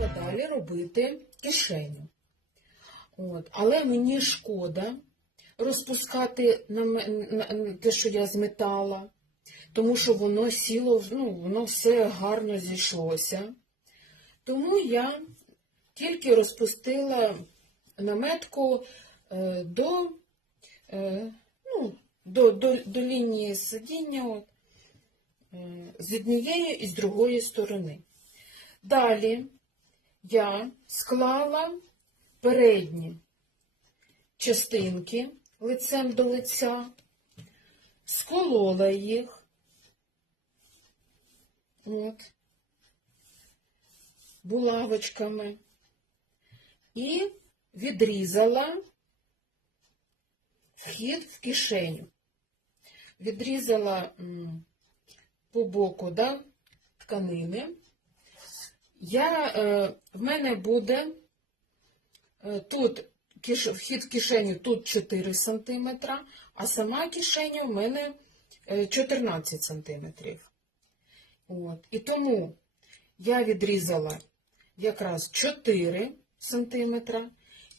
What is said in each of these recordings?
треба далі робити кишеню. От. Але мені шкода розпускати на, на, те, що я зметала, тому що воно сіло, ну, воно все гарно зійшлося. Тому я тільки розпустила наметку е, до, е, ну, до, до, до лінії сидіння от, е, з однієї і з другої сторони. Далі я склала передні частинки лицем до лиця, сколола їх. От, булавочками і відрізала вхід в кишеню. Відрізала по боку да, тканини. Я, е, в мене буде е, тут киш, вхід в кишеню тут 4 см, а сама кишеня в мене е, 14 см. От. І тому я відрізала якраз 4 см,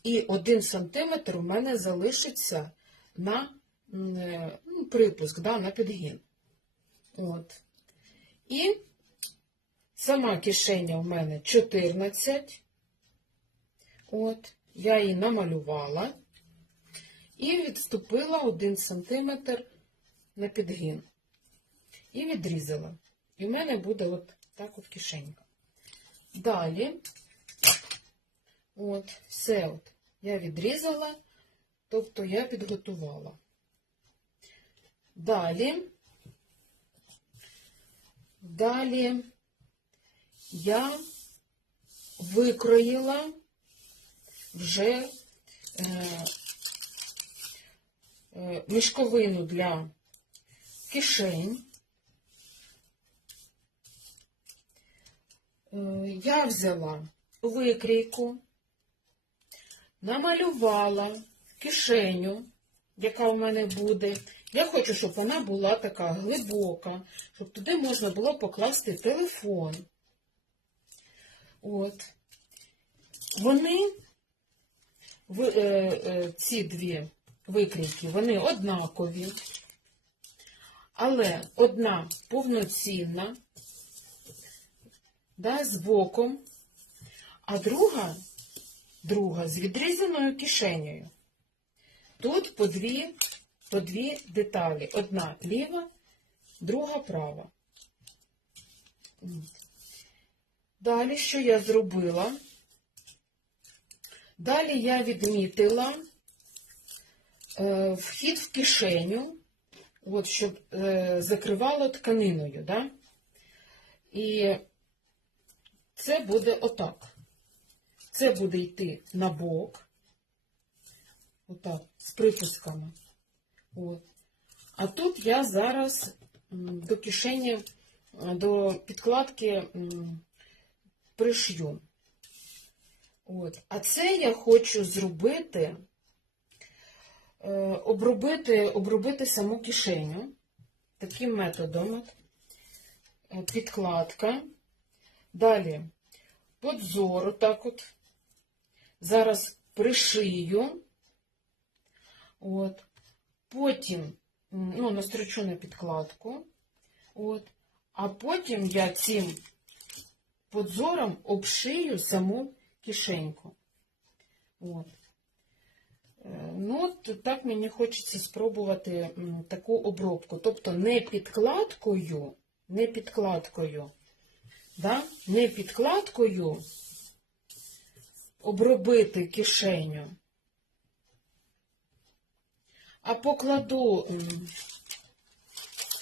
і 1 см у мене залишиться на е, ну, припуск, да, на підгін. От. І сама кишеня у мене 14. От, я її намалювала і відступила 1 см на підгін. І відрізала. І в мене буде от так от кишенька. Далі, от, все от, я відрізала, тобто я підготувала. Далі, далі я викроїла вже е, е, мішковину для кишень. Е, Я взяла викрійку, намалювала кишеню, яка в мене буде. Я хочу, щоб вона була така глибока, щоб туди можна було покласти телефон. От. Вони, е, е, ці дві викрійки, вони однакові, але одна повноцінна, да, з боком, а друга, друга з відрізаною кишенею. Тут по дві, по дві деталі. Одна ліва, друга права. Далі, що я зробила? Далі я відмітила е, вхід в кишеню, от, щоб е, закривало тканиною. Да? І це буде отак. Це буде йти на бок, отак, з припусками. От. А тут я зараз до кишені, е, до підкладки пришью. От. А це я хочу зробити, е, обробити, обробити саму кишеню таким методом. Е, Підкладка. Далі подзор, отак от. Зараз пришию. От. Потім ну, настрочу на підкладку. От. А потім я цим подзором обшию саму кишеньку. От. Е, Ну, от так мені хочеться спробувати таку обробку. Тобто не підкладкою, не підкладкою, да? не підкладкою обробити кишеню, а покладу,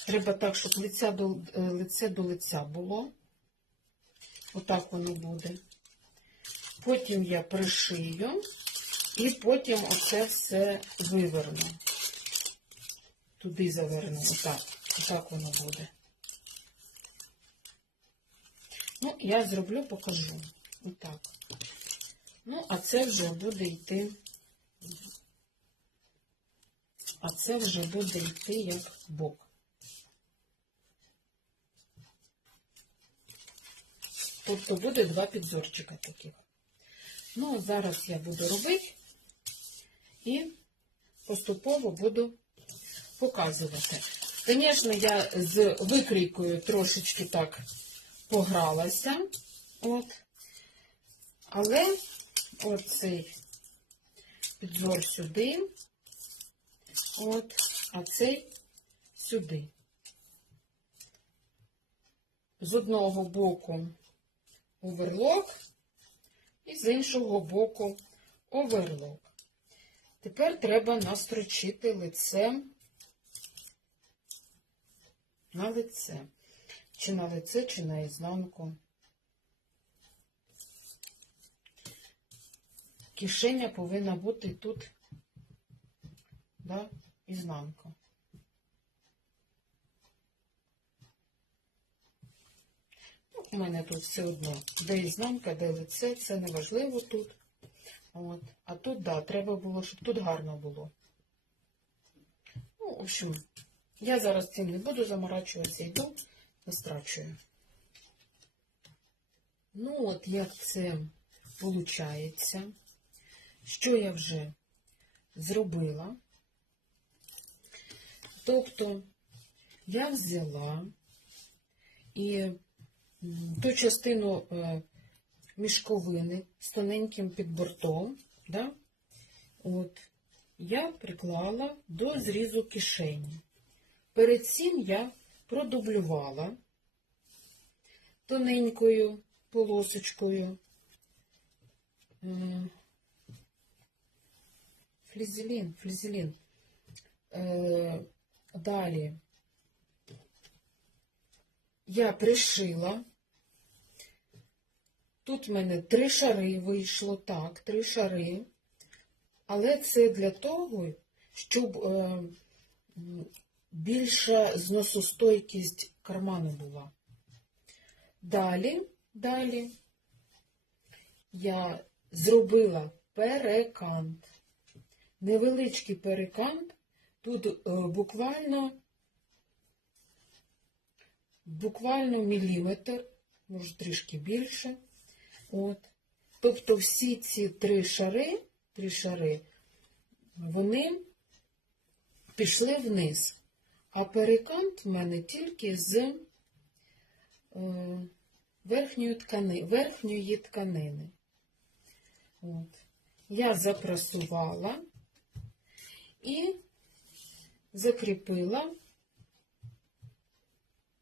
треба так, щоб лиця до, е, лице до лиця було. Отак воно буде. Потім я пришию і потім оце все виверну. Туди заверну. Отак. Отак воно буде. Ну, я зроблю, покажу. Отак. Ну, а це вже буде йти. А це вже буде йти як бок. Тобто буде два підзорчика таких. Ну, а зараз я буду робити і поступово буду показувати. Звісно, я з викрійкою трошечки так погралася. От. Але оцей підзор сюди, от, а цей сюди. З одного боку оверлок і з іншого боку оверлок. Тепер треба настрочити лице на лице. Чи на лице, чи на ізнанку. Кишеня повинна бути тут, да, ізнанка. У мене тут все одно, де ізнанка, де лице, це не важливо тут. От. А тут, да, треба було, щоб тут гарно було. Ну, в общем, я зараз цим не буду заморачуватися, йду, настрачую. Ну, от як це виходить. Що я вже зробила? Тобто, я взяла і ту частину е, мішковини з тоненьким підбортом, да? От, я приклала до зрізу кишені. Перед цим я продублювала тоненькою полосочкою е, флізелін, флізелін. Е, Далі я пришила. Тут в мене три шари вийшло, так, три шари. Але це для того, щоб е, більша зносостойкість карману була. Далі, далі я зробила перекант. Невеличкий перекант. Тут е, буквально, буквально міліметр, може трішки більше. От. Тобто всі ці три шари, три шари, вони пішли вниз. А перекант в мене тільки з е, верхньої, ткани, верхньої тканини. От. Я запрасувала і закріпила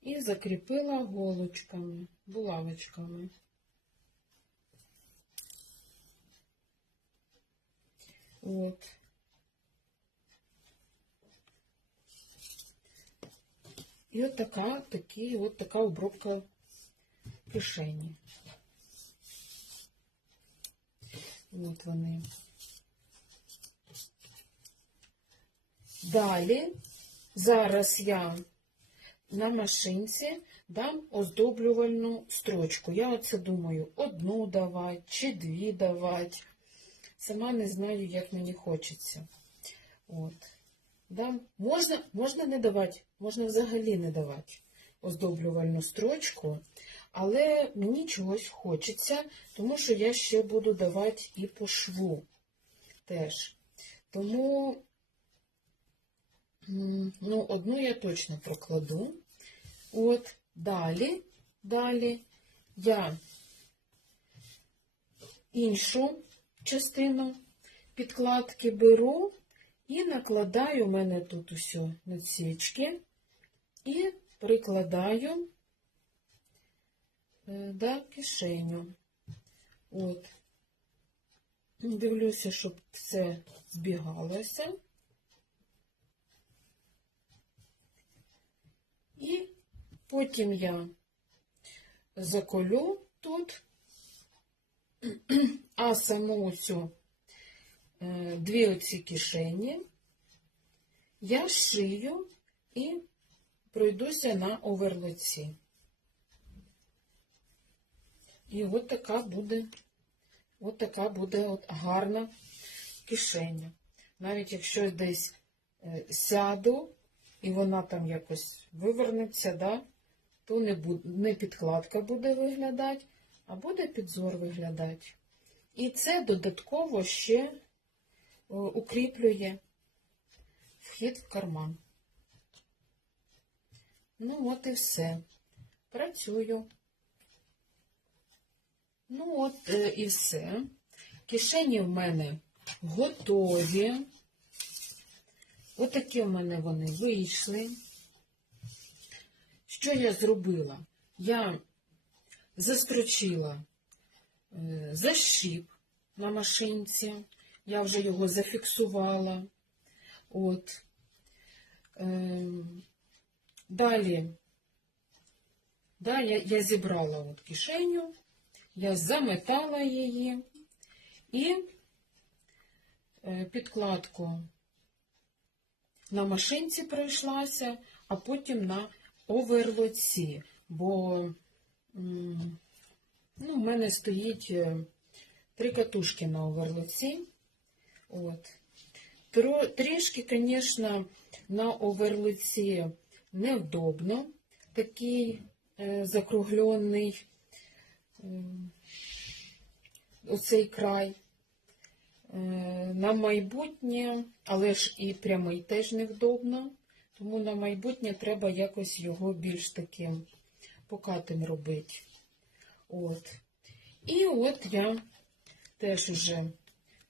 і закріпила голочками, булавочками. От. І от така, такі, от така обробка кишені. От вони. Далі, зараз я на машинці дам оздоблювальну строчку. Я оце думаю, одну давати чи дві давати. Сама не знаю, як мені хочеться. От. Да. Можна, можна не давати, можна взагалі не давати оздоблювальну строчку, але мені чогось хочеться, тому що я ще буду давати і по шву теж. Тому ну, одну я точно прокладу. От, далі, далі я іншу частину підкладки беру і накладаю у мене тут усю насічки і прикладаю е, да, кишеню. От. Дивлюся, щоб все збігалося. І потім я заколю тут, а саму цю е, дві оці кишені я шию і пройдуся на оверлоці. І от така буде, от така буде от гарна кишеня. Навіть якщо десь е, сяду, і вона там якось вивернеться, да, то не, буде, не підкладка буде виглядати, а буде підзор виглядати. І це додатково ще е, укріплює вхід в карман. Ну, от і все. Працюю. Ну, от е, і все. Кишені в мене готові. Отакі в мене вони вийшли. Що я зробила? Я застрочила е, защіп на машинці. Я вже його зафіксувала. От. Ем, Далі, да, я, я зібрала от кишеню, я заметала її і е, підкладку на машинці пройшлася, а потім на оверлоці, бо ну, в мене стоїть е, три катушки на оверлоці. От. Трішки, звісно, на оверлоці невдобно, такий е, закруглений е, оцей край. На майбутнє, але ж і прямий теж невдобно, тому на майбутнє треба якось його більш таким покатим робити. От. І от я теж уже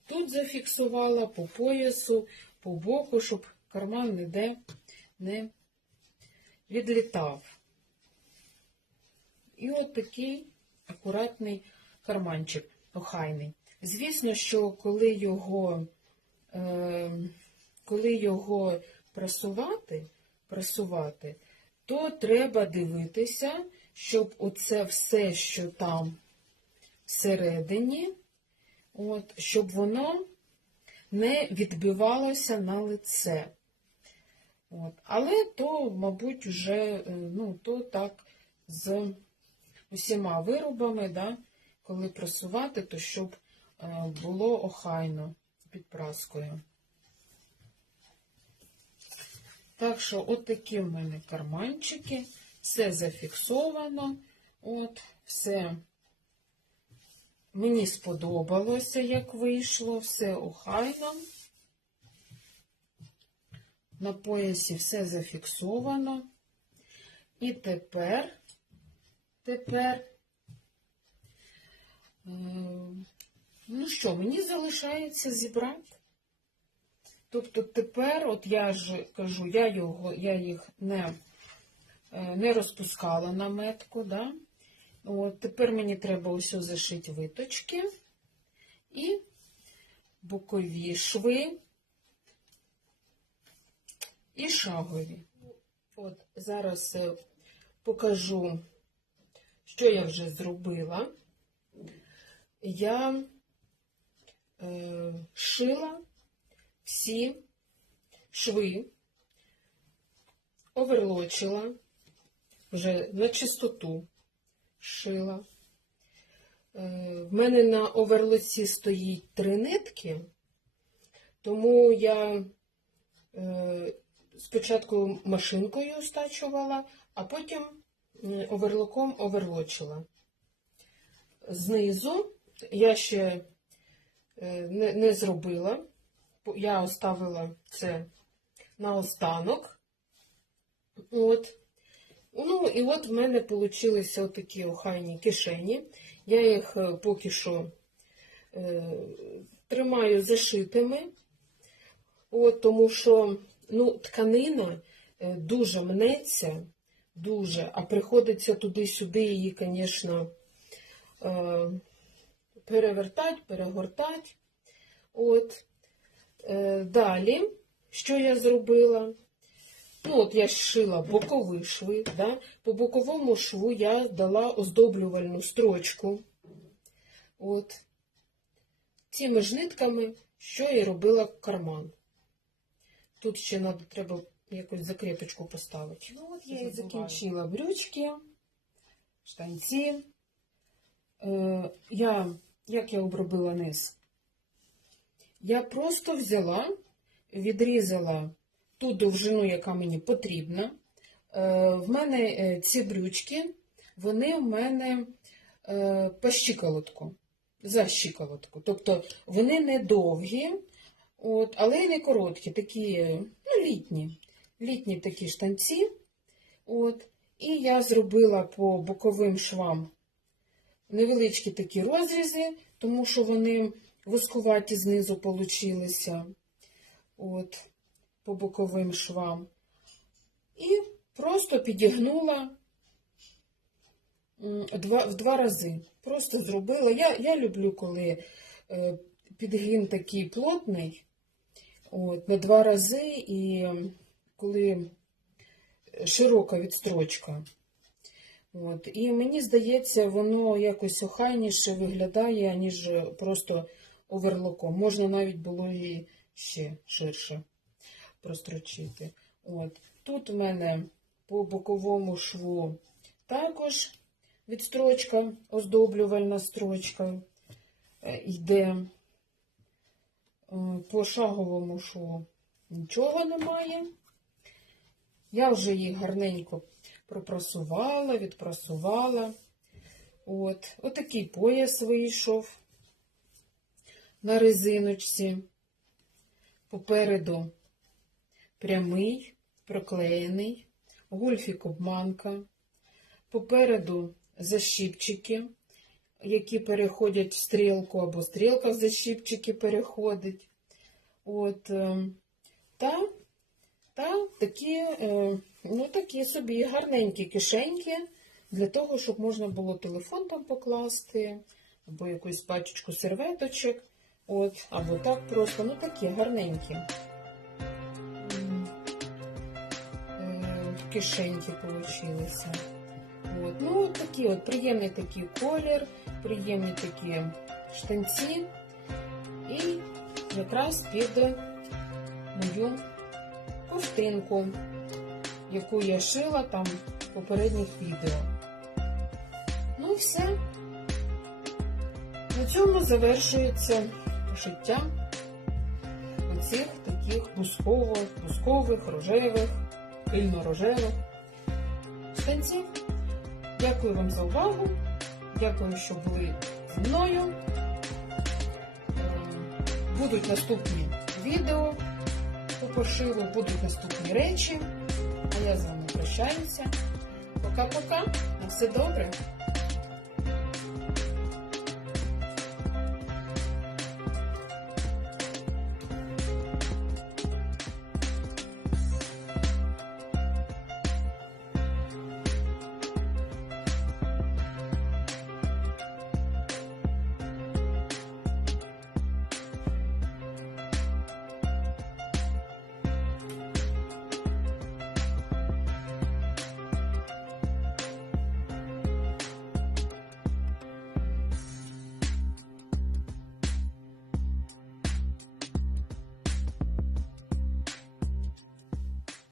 тут зафіксувала по поясу, по боку, щоб карман ніде не відлітав. І от такий акуратний карманчик охайний. Звісно, що коли його, е, коли його прасувати, прасувати, то треба дивитися, щоб оце все, що там всередині, от, щоб воно не відбивалося на лице. От. Але то, мабуть, вже е, ну, то так з усіма виробами, да, коли прасувати, то щоб е, було охайно під праскою. Так що, от такі в мене карманчики, все зафіксовано, от, все мені сподобалося, як вийшло, все охайно. На поясі все зафіксовано. І тепер, тепер, е, ну що, мені залишається зібрати. Тобто тепер, от я ж кажу, я, його, я їх не, е, не розпускала на метку, да? От, тепер мені треба ось зашити виточки і бокові шви і шагові. От зараз е, покажу, що я вже зробила. Я е, шила всі шви, оверлочила, вже на чистоту шила. Е, в мене на оверлоці стоїть три нитки, тому я е, спочатку машинкою стачувала, а потім оверлоком оверлочила. Знизу я ще е, не, зробила, я оставила це на останок. От. Ну, і от в мене вийшли такі охайні кишені. Я їх е, поки що е, тримаю зашитими, от, тому що ну, тканина е, дуже мнеться, дуже, а приходиться туди-сюди її, звісно, е, перевертати, перегортати. От. Е, Далі, що я зробила? Ну, от я шила бокові шви, да? по боковому шву я дала оздоблювальну строчку. От. Цими ж нитками, що і робила карман. Тут ще надо, треба якусь закрепочку поставити. Ну, от я і закінчила брючки, штанці. Е, я, як я обробила низ? Я просто взяла, відрізала ту довжину, яка мені потрібна. Е, в мене е, ці брючки, вони в мене е, по щиколотку, за щиколотку. Тобто вони не довгі, от, але й не короткі, такі ну, літні. Літні такі штанці. От. І я зробила по боковим швам невеличкі такі розрізи, тому що вони вузькуваті знизу получилися. От, по боковим швам. І просто підігнула два, в два рази. Просто зробила. Я, я люблю, коли е, підгін такий плотний, от, на два рази, і коли широка відстрочка. От. І мені здається, воно якось охайніше виглядає, ніж просто оверлоком. Можна навіть було і ще ширше прострочити. От. Тут в мене по боковому шву також відстрочка, оздоблювальна строчка е, йде. Е, По шаговому шву нічого немає. Я вже їх гарненько пропрасувала, відпрасувала. От. Отакий пояс вийшов на резиночці. Попереду прямий, проклеєний, гульфік обманка. Попереду защіпчики, які переходять в стрілку, або стрілка в защіпчики переходить. От, е, та, та такі, е, ну, такі собі гарненькі кишеньки для того, щоб можна було телефон там покласти, або якусь пачечку серветочок. От, або так просто, ну такі гарненькі. Е, Кишеньки получилися. От, ну, от такі от приємний такий колір, приємні такі штанці. І якраз під мою ковтинку, яку я шила там в попередніх відео. Ну, все. На цьому завершується шиття оцих таких бускових, бускових, рожевих, пильно-рожевих штанців. Дякую вам за увагу. Дякую, що були зі мною. Е, Будуть наступні відео по пошиву, будуть наступні речі. А я з вами прощаюся. Пока-пока. На все добре.